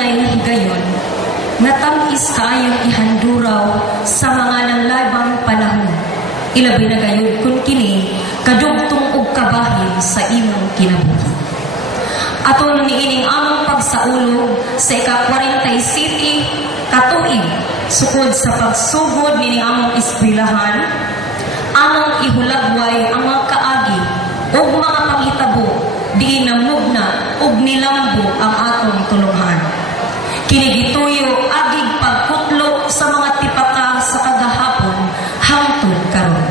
kanunay na higayon, natamis kaayong ihanduraw sa mga nanglabang panahon. Ilabi na gayon kung kini, kadugtong og kabahin sa imong kinabuhi. Atong niining among pagsaulog sa ika-47 katuig, sukod sa pagsugod nining among eskwelahan, among ihulagway ang mga kaagi o mga panghitabo di namugna ug nilambo ang atong tulungan. Kinigituyo agig pagkutlo sa mga tipaka sa kagahapon hangtod karon.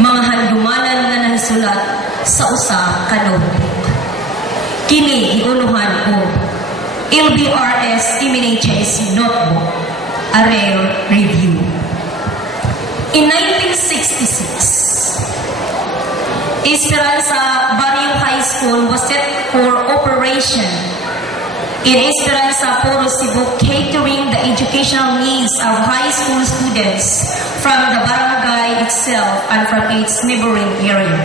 Mga handumanan nga nahisulat sa usa ka notebook. Kini iunuhan ko LBRS Iminiches Notebook, a rare review. In 1966, Esperanza Barrio High School was set for operation. In Esperanza, Poro Cebu, catering the educational needs of high school students from the barangay itself and from its neighboring area.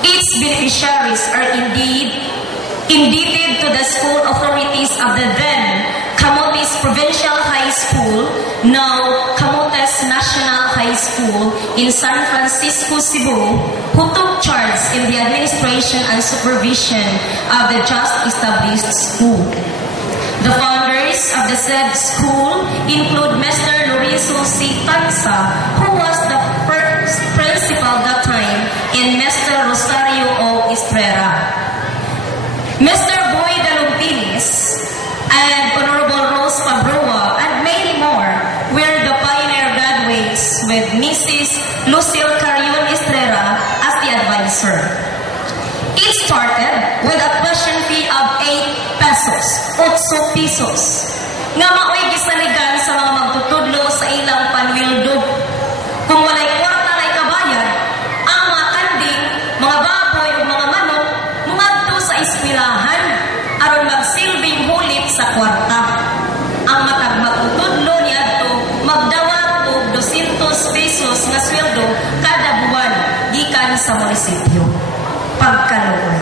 Its beneficiaries are indebted to the school authorities of the then Camotes Provincial High School, now Camotes National High School in San Francisco, Cebu, who took charge in the administration and supervision of the just established school. The founders of the said school include Mr. Lorenzo C. Tanza, who was the first principal that time, and Mr. Rosario O. Estrera. Mr. Boy Dalumpinis and Honorable Rose Fabroa and many more were the pioneer graduates with Mrs. Lucille Carion Estrera as the advisor. It started with a tuition fee of 8 pesos, 8 pesos, nga maoy gisaligan sa mga magtutudlo sa ilang panwildog. Kung walay kwarta na ikabayad, ang mga kanding, mga baboy o mga manok, mumadto sa eskwelahan aron magsilbing hulit sa kwarta. Ang matag magtutudlo niadto magdawat og 200 pesos nga sweldo kada buwan gikan sa munisipyo. Pagkaluoy.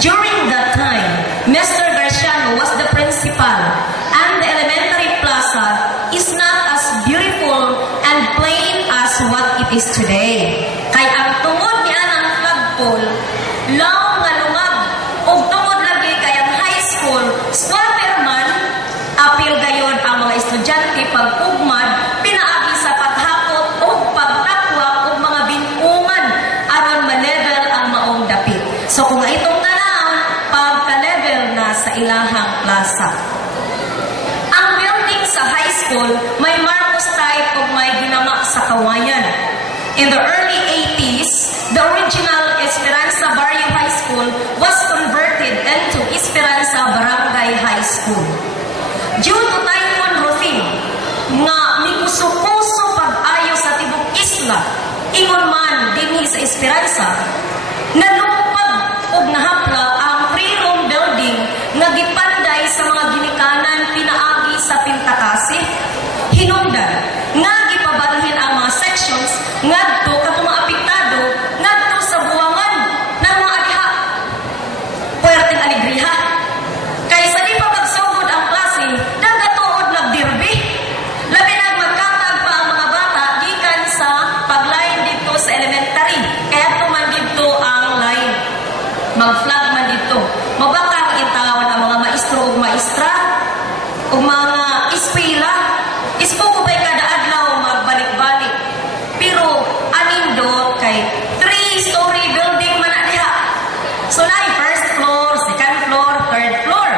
During that time, Mr. Garciano was the principal, and the elementary plaza is not as beautiful and plain as what it is today. Kay ang tungod niya ng flagpole, law nga lumag, ug tungod lagi kay ang high school, squatter man, apil gayon ang mga estudyante pag-ugmad, pinaagi sa paghakot o pagtakwa o mga binungan aron ma-level ang maong dapit. So kung itong tanang, pagka-level na sa ilahang plaza. Ang building sa high school may Marcos type o may ginama sa kawayan. In the early 80s, the original Esperanza Barrio High School was converted into Esperanza Barangay High School. Due to Typhoon Ruthing, nga mikuso-kuso pag-ayo sa tibok isla, ingon man dinhi sa Esperanza, nalupad og nahapla ang 3-room building nga gipanday sa mga ginikanan pinaagi sa Pintakasi. Hinungdan nga gipabalhin ang mga sections ngadto katong mga apektado ngadto sa buwangan ng mga adiha. Puwerteng alegriha. Kay sa di pa magsugod ang klase, nagatuod nagdirbi. Labi na magkatag pa ang mga bata gikan sa paglain dito sa elementary. Kaya tuman dito ang line. Mag-flag man dito. Mabakang itawon ang mga maestro o maestra o mga eskwela. Ispo ko ba'y kada adlaw magbalik-balik. Pero anindo kay 3-story building man na diha. So na first floor, second floor, third floor.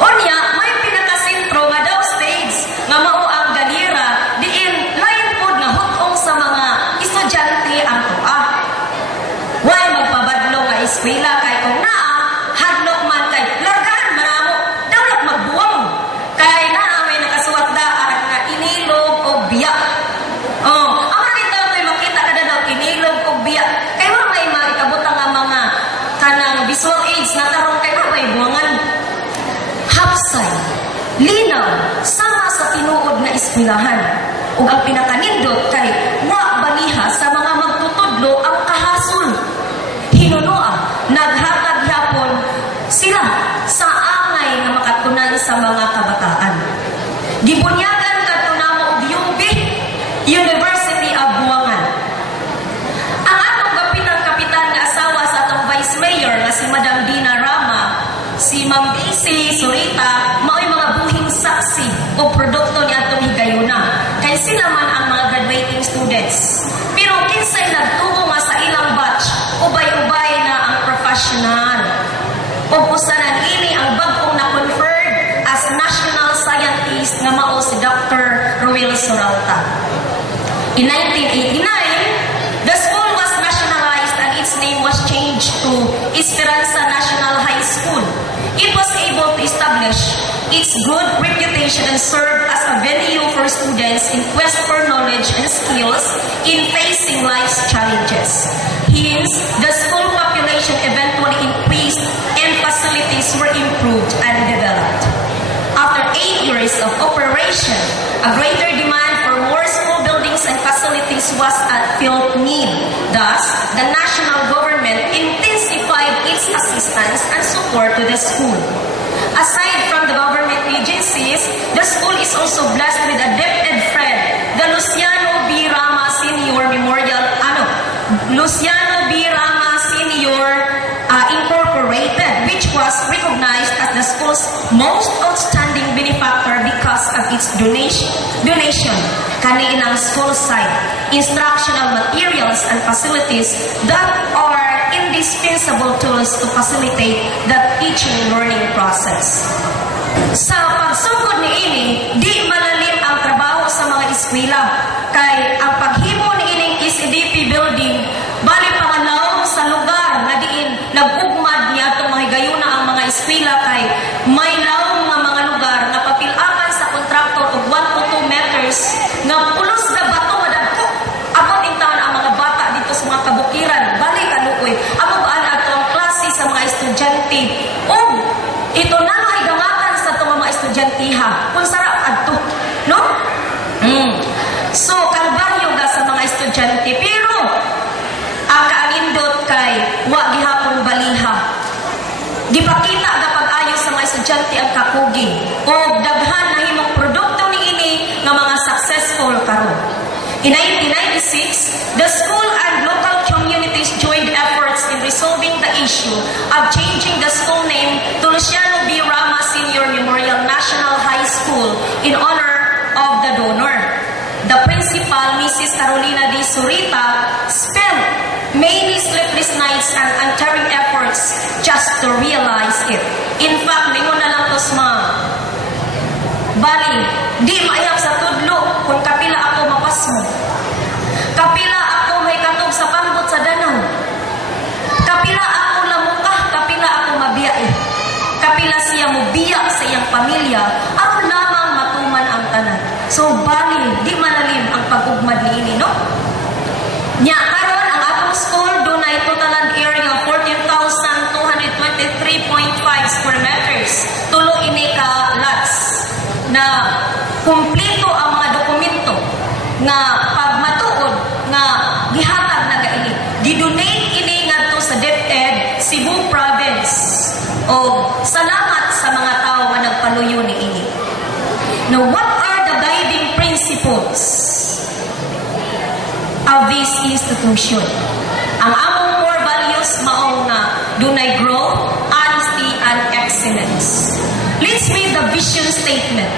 Onya, may pinakasentro nga daw stage nga mao ang galera diin lain pod nga hutong sa mga estudyante ang tuwa. Way magpabadlo nga eskwela kay kung naa hadlok man kay largaan manamo dawlat magbuwang kay naa may nakasuwat da arag nga inilog o biya. Oh, ang kita may makita kada daw inilog o biya. Kay wa may makabutang nga mga kanang visual aids na tarong kay wa may buwangan. Hapsay, linaw, sama sa tinuod na eskwelahan. Ug ang pinakanindot kay wa baniha sa mga magtutudlo ang kahasol. Hinunoa, naghatag yapon sila sa angay nga Aldina Rama, si Ma'am Daisy Surita, mao'y mga buhing saksi o produkto ni atong higayuna. Kay sila man ang mga graduating students. Pero kinsay nagtubo nga sa ilang batch, ubay-ubay na ang professional. O usanan ini ang bagong na-conferred as national scientist nga mao si Dr. Ruel Suralta. In 1989, the school was nationalized and its name was changed to Esperanza National High School. It was able to establish its good reputation and serve as a venue for students in quest for knowledge and skills in facing life's challenges. Hence, the school population eventually increased and facilities were improved and developed. After 8 years of operation, a greater demand for more school buildings and facilities was a felt need. Thus, the national government intensified its assistance and support to the school. Aside from the government agencies, the school is also blessed with a adopted friend, the Luciano B. Rama Senior Memorial, Luciano B. Rama Senior Incorporated, which was recognized as the school's most outstanding benefactor because of its donation kaninang school site, instructional materials and facilities that are indispensable tools to facilitate the teaching learning process. Sa pagsugod ni ini, di malalim ang trabaho sa mga eskwela kay ang paghimo ni ining SEDP building bali panganaw sa lugar na diin nag-ugmad niya itong mga higayuna ang mga eskwela kay may laong mga lugar na papilakan sa kontraktor og 1 to 2 meters nga pulos na bato madagko. Abot in taon ang mga bata dito sa mga kabukiran bali kaluoy amo baan ato ang klase sa mga estudyante o ito na ay gamatan sa itong mga estudyantiha kung sarap adto, no? So kalbaryo ga sa mga estudyante pero ang kaanindot kay wa gihapon baliha. Gipakita ga pag-ayo sa mga estudyante ang kakugi o daghan na himong produkto ni ini nga mga successful karon. In 1996, the school and local communities joined efforts in resolving the issue of changing the school name to Luciano B. Rama Senior Memorial National High School in honor of the donor. The principal, Mrs. Carolina D. Surita, spent many sleepless nights and untiring efforts just to realize it. In fact, lingon na lang tos ma. Bali, di maayap sa tudlo kung kapila ako mapasmo. Kapila ako may katog sa pambot sa danaw. Kapila ako lamukah, kapila ako mabiyae. Kapila siya mo biyak sa iyang pamilya, ako lamang matuman ang tanan. So, bali, di malalim ang pag-ugmad ni ini, no? Nya, karon ang atong school, doon ay totalan area of 14,223.5 square meters. Tulo ini ka lots na kumpleto ang mga dokumento nga pagmatuod nga gihatag na gaini. Gidonate ini ngadto sa DepEd Cebu Province. O salamat sa mga tao nga nagpaluyo ni ini. Now, what are the guiding principles of this institution? Ang among core values mao nga dunay growth, honesty, and excellence. Let's read the vision statement.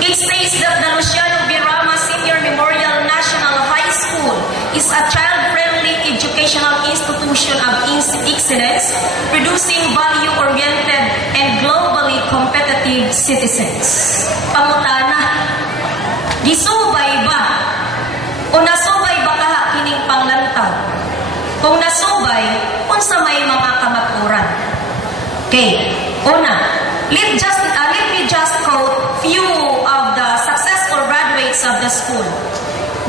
It says that the Luciano B. Rama Senior Memorial National High School is a child-friendly educational institution of excellence, producing value-oriented and globally competitive citizens. Pangutana, gisubay ba? O nasubay ba kaha kining panglantaw? Kung nasubay, unsa may mga kamaturan? Okay, una, let me just quote few of the successful graduates of the school.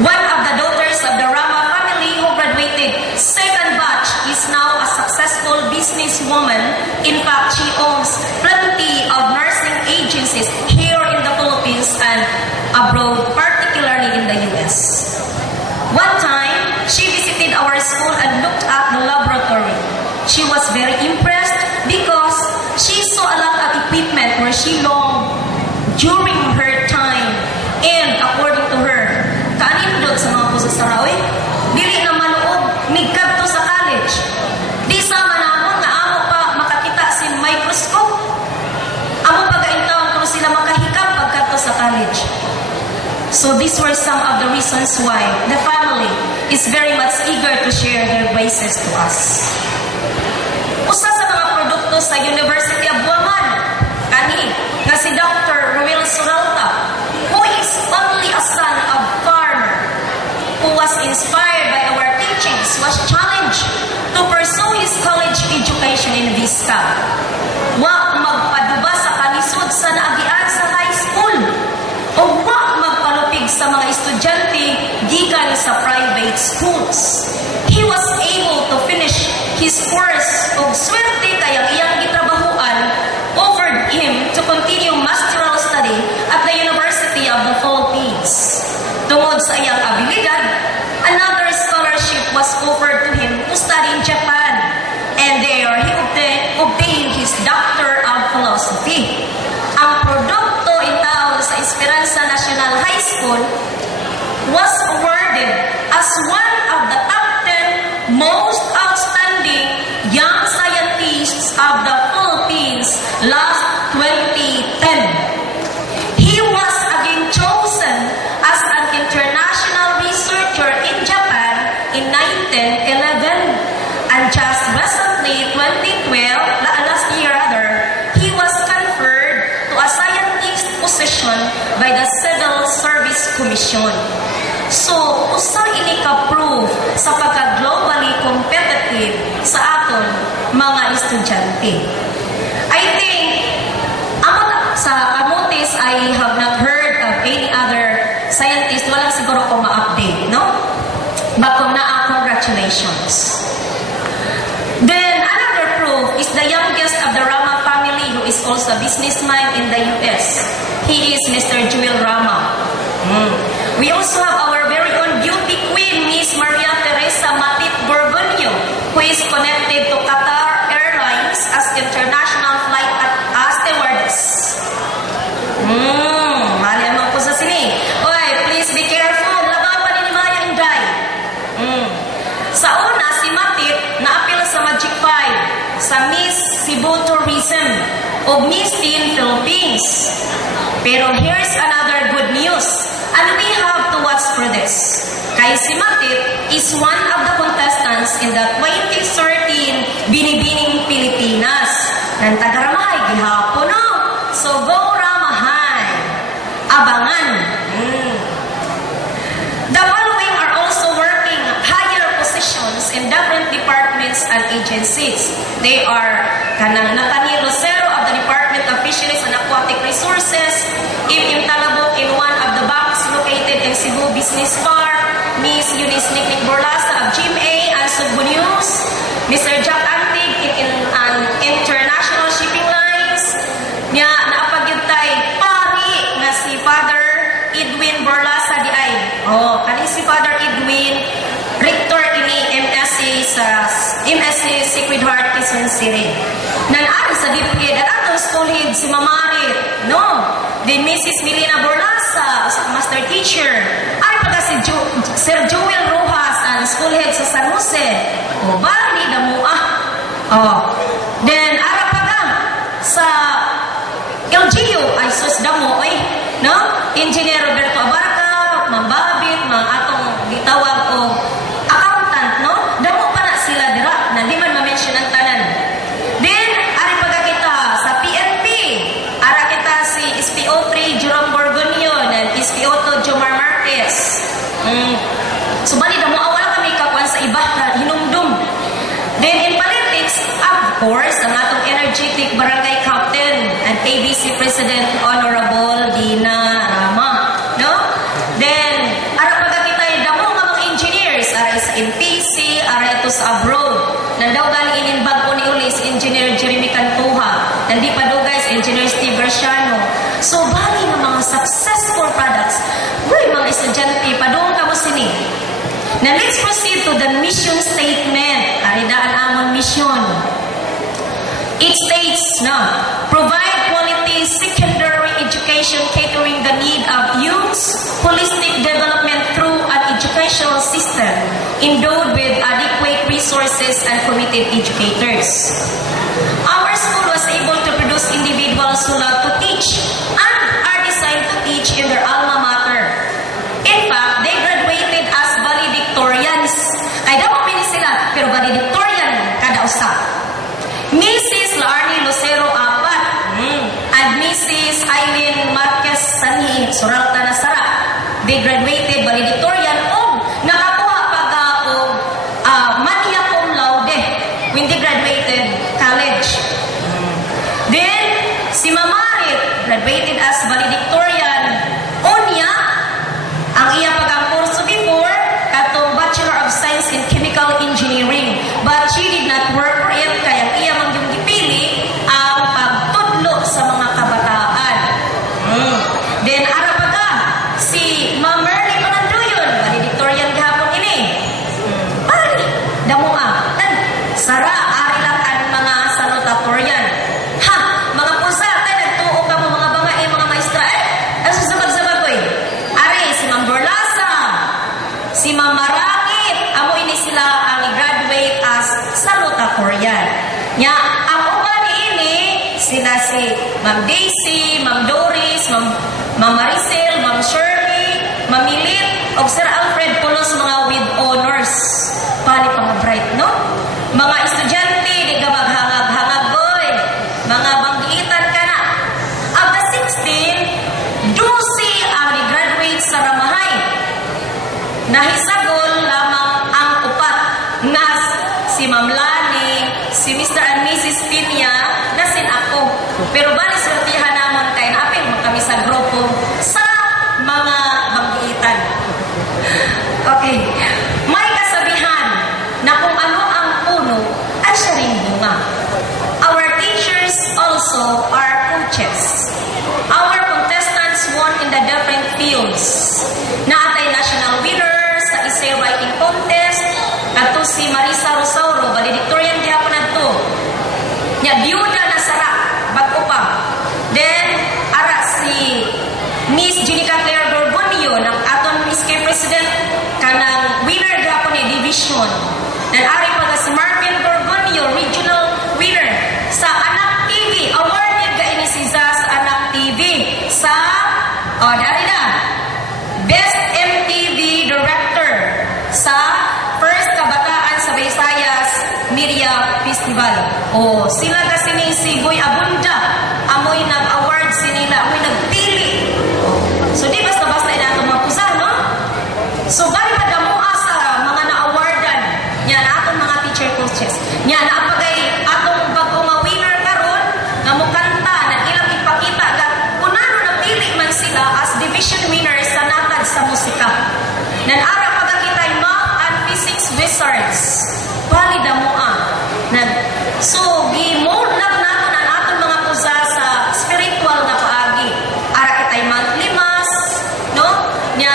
One of the daughters of the Rama family who graduated second batch is now a successful businesswoman. In fact, she owns plenty of nursing agencies here in the Philippines and abroad, particularly in the US. One time, she visited our school and looked at the laboratory. She was very impressed because she saw a lot of equipment where she longed during her time. And according to her, kanindot sa mga puso sa rawi, So these were some of the reasons why the family is very much eager to share their graces to us. Usa sa mga produkto sa University of Buangan, kani nga si Dr. Ruel Suralta, who is only a son of farmer, who was inspired by our teachings, was challenged to pursue his college education in Vista. Wa magpaduba sa kalisod sa naagian sa high school, o wa magpalupig sa mga estudyante gikan sa private schools. He was able to finish his course og swerte kay ang iyang gitrabahuan offered him to continue masteral study at the University of the Philippines. Tungod sa iyang abilidad, another scholarship was offered to him to study in Japan, and there he obtained his Doctor of Philosophy. Ang produkto itaw sa Esperanza National High School was awarded as one of the top 10 most outstanding young scientists of the Philippines last 2010. He was again chosen as an international researcher in Japan in 1911, and just recently, 2012, last year rather, he was conferred to a scientist position by the Civil Service Commission. So, usa ini ka-proof sa pagka-globally competitive sa aton mga estudyante. I think, sa Camotes, I have not heard of any other scientist. Walang siguro ko ma-update, no? But kung congratulations. Then, another proof is the youngest of the Rama family, who is also a businessman in the US. He is Mr. Joel Rama. We also have our very own beauty queen, Miss Maria Teresa Matit Borgonio, who is connected to Qatar Airlines as international flight stewardess. Mali mo ko sa sini. Oy, please be careful. Laban pa ni Maya Inday. Sa una, si Matit na-apil sa Magic 5 sa Miss Cebu Tourism o Miss Teen Philippines. Pero here's another good news, and we have to watch for this. Kay si Matit is one of the contestants in the 2013 Binibining Pilipinas. Nang taga-Ramahay, gihapon, no? So go Ramahay! Abangan! The following are also working higher positions in different departments and agencies. They are Natani Rosero of the Department of Fisheries and Aquatic Resources, Im Talabok in one of the banks located in Cebu Business Park, Miss Eunice Nicknick Borlasa of GMA and Cebu News, Mr. Jack Antig in International Shipping Lines, niya naapagyutay pari nga si Father Edwin Borlasa di ay. Kani si Father Edwin, rector ini MSC Sacred Heart Quezon City. Nan-ari sa DepEd at atong school head si Mamarit, no? Then Mrs. Milena Borlasa, master teacher. Ay pagka si Sir Joel Rojas, ang school head sa San Jose. Bali na mo Then ara pagka sa LGU ay sus damo no? Engineer Roberto Abarca, Mambabit, mga atong gitawag o accountant, no? Damo pa na sila dira, na di man ma-mention ang tanan. Then, ari pagka kita sa PNP, ara kita si SPO3 Jerome Borgonio, and SPO2 Jomar Marquez. So, bali damo awala kami kakuan sa iba na hinumdum. Then, in politics, of course, ang atong energetic barangay captain and ABC President Honorable Dina Rama, no? Then, ara pagka kita damo nga mga engineers, ara sa NPC, ara ito sa abroad. Nandaw galing ininbag ko ni uli si Engineer Jeremy Cantuha. Nandi pa do guys, Engineer Steve Garciano. So, bali ng mga successful products, mga estudyante, padung ka mo sini. Now, let's proceed to the mission statement. Aridaan amon mission. It states, provide quality secondary education catering the need of youths, holistic development through an educational system endowed with adequate resources and committed educators. Our school was able to produce individuals who love to teach and are designed to teach in their alma mater. Sara, ari lang ang mga salutatorian. Ha, mga pusa, tayo nagtuo ka mo mga babae, mga maestra. Aso sabag-sabag ko Ari, si Ma'am Borlasa, si Ma'am Marangit, amo ini sila ang graduate as salutatorian. Nya, ako ba ni ini, sila si Ma'am Daisy, Ma'am Doris, Ma'am Maricel, Ma'am Shirley, Ma'am Milit, o Sir Alfred Pulos, mga with honors. Pali pa mga bright, no? Mga estudyante, di ka maghangag-hangag, boy. Mga banggitan ka na. Of the 16, 12 ang graduate sa Ramahay. Nahisagol lamang ang upat na si Ma'am Lani, si Mr. and Mrs. Pinya, na sin ako. Pero bali sortihan naman kay naapin mo kami sa grupo sa mga banggitan. Okay. May kasabihan na kung ano ang puno, ay siya rin bunga. Our teachers also are coaches. Our contestants won in the different fields. Naatay national winner sa essay writing contest, kato si Marisa Rosauro, valedictorian gihapon adto. Nya byuda na sara, bag-o pa. Then ara si Miss Jenica Claire Gorgonio ng aton Miss K President kanang winner gihapon ni division. Dan ari pa si Marvin Gorgonio, regional winner sa Anak TV. Awarded ka ini si sa Anak TV sa dari na Best MTV Director sa First Kabataan sa Visayas Media Festival. Sila kasi ni si Boy Abunda, amoy nag-award sinila, amoy nagpili. So di basta-basta ina itong mga pusa, no? So bali pa damuha sa mga na-awardan niya na atong mga teacher coaches. Niya na apagay atong bago nga winner karon nga mukanta na ilang ipakita na kung ano napili man sila as division winners sa natad sa musika. Nan ara pagkakitay math and physics wizards. Bali damuha. So gi-mold na natin ang atong mga pusa sa spiritual na paagi. Ara kitay monthly mass, no? Nya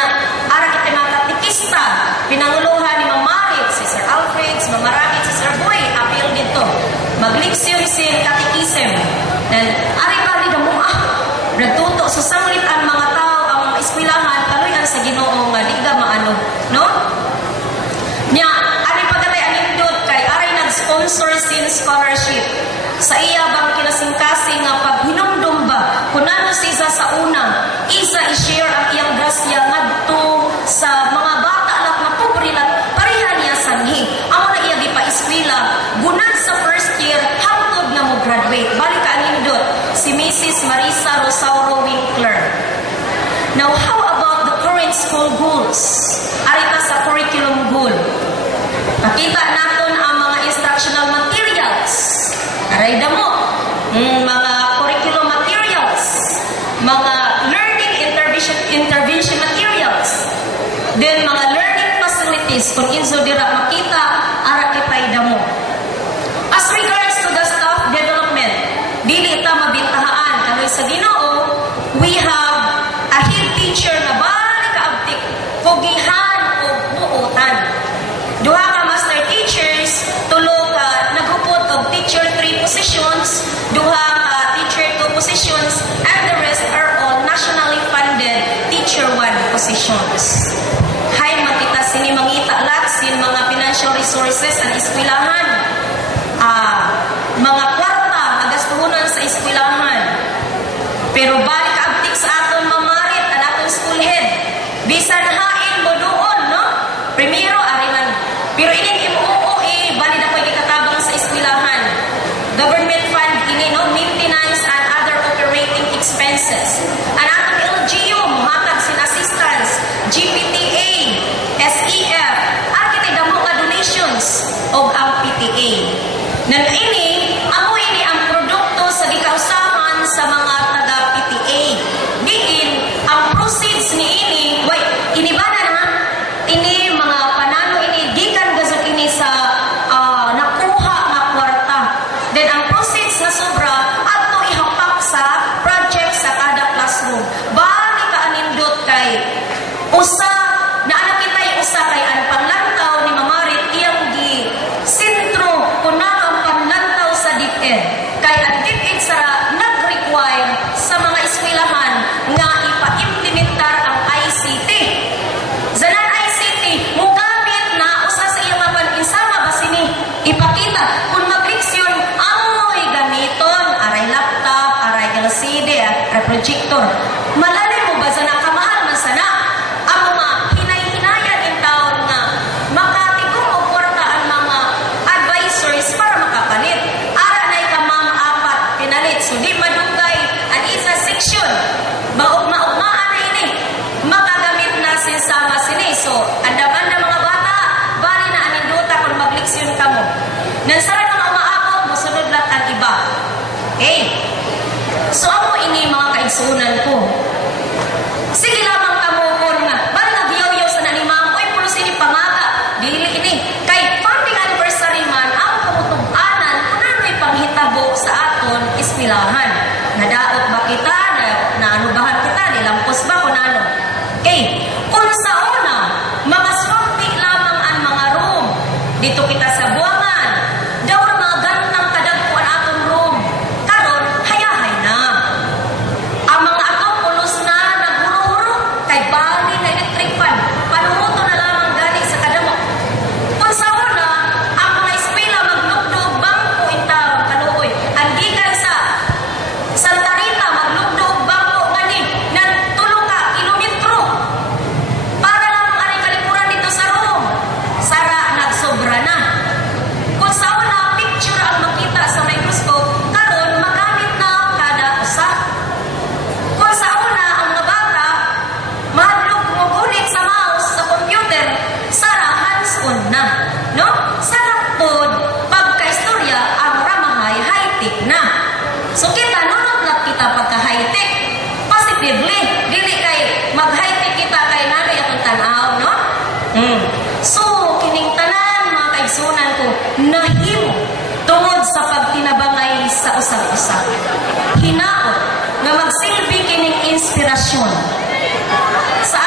ara kitay mga katikista, pinanguluhan ni Ma'am Marit, si Sir Alfred, si Ma'am Marangit, si Sir Boy, apil dito. Magliksyon si katikism. And ari bali damuha. Nagtuto sa sanglit ang mga tao, ang mga eskwelahan, kaluyan sa Ginoo nga di ka maano, no? Nya ari pagkatay anindot kay aray nag-sponsor sin scholarship. Sa iya bang kinasingkasing nga paghinumdum ba kung ano siya sa una, isa i-share ang iyang grasya ngadto sa mga bata anak na pobre lang pareha niya sanhi. Amo na iya di pa eskwela, gunad sa first year hangtod na mo graduate. Balik ka anindot si Mrs. Marisa Rosauro Winkler. Now, how about the current school goals? Arita sa curriculum goal. Nakita natin ang mga instructional materials. Arayda mo, mga curriculum materials, mga learning intervention materials, then mga learning facilities. Kung inso dira makita, ara kitay damo. As regards to the staff development, dili ta mabintahaan kanoy sa Ginoo, we have a head teacher na bali kaabtik, pugihan o buotan. Duha ka master teachers, tulo ka naghupot og teacher 3 positions, duha ka teacher 2 positions, and the rest are all nationally funded teacher 1 positions. Hay makita sini mangita lat sin mga financial resources ang eskwelahan. Mga kwarta nagastuhunan sa eskwelahan. Pero balik abtik sa aton mamarit ang aton school head. Bisan hain mo doon, no? Primero ariman. Pero ining MOOE bali na ko'y ikatabang sa eskwelahan. Government fund ini, no? Maintenance and other operating expenses. Ang aton LGU muhatag sin assistance, GPTA, SEF, at kitay damo nga donations og ang PTA. Nan ini, amo ini ang produkto sa gikausahan sa mga taga-PTA. Diin, ang proceeds ni ini, inibana na, ini mga panalo ini, gikan gazot ini sa nakuha nga kwarta. Then ang proceeds na sobra, ato ihapak sa project sa kada classroom. Bali ka anindot kay usa, naanap kita yung usa kay ang panglantaw ni Mamarit, iyang gi sentro, kuna kung mag-leksyon, amoy gamiton, aray laptop, aray LCD, aray projector. Malalim mo ba sa nakamahal man sana? Ang mga hinay-hinayan in taon nga makatigong o kwarta ang mga advisors para makapalit. Ara na ikamang apat pinalit. So di madugay ang isa section. Maugma-ugmaan na ini. Makagamit na sinsama sini. So, andaman na mga bata, bali na aninduta kung mag-leksyon ka mo. Nansara na umaabot, musunod lang ang iba. Okay? So, ako ini mga kaigsunan ko. Sige lamang kamo ko nga, bali nga biyaw-yaw sa nanimang, uy, pulos ini pangaga. Dili ini. Kay parting anniversary man, ang pamutug-anan, kung ano'y panghitabo sa aton, ispilahan. Nadaot ba kita? Naanubahan kita? Nilampos ba kung ano? Okay. Kung sa una, mga swerte lamang ang mga room. Dito kita sa buwangan. Daw ang mga gantang kadagpuan atong room. Karon, hayahay na. Ang mga atong pulos na naghuro-huro kay bali na electric fan. Panumuto na lamang gani sa kadamok. Kung sa una, ang mga eskwela maglugdog bangko intawag kaluoy. Ang gikan sa Santa Rita maglugdog bangko ngani ng 3 ka kilometro. Para lang ang aring kalipuran dito sa room. Sara nagsobra na. Kung sa una, picture ang makita sa microscope, karon magamit na kada usa. Kung sa una, ang mga bata, mahadlok mugulit sa mouse sa computer, sara hands-on na. No? Sa lapod, pagka-istorya, ang ramahay high-tech na. So kita, nunod na kita pagka-high-tech. Positively, dili kay mag-high-tech kita kay nanay atong tanaw, no? So, kining tanan, mga kaigsunan ko, nahimo tungod sa pagtinabangay sa usap-usap. Hinaot nga magsilbi kining inspirasyon sa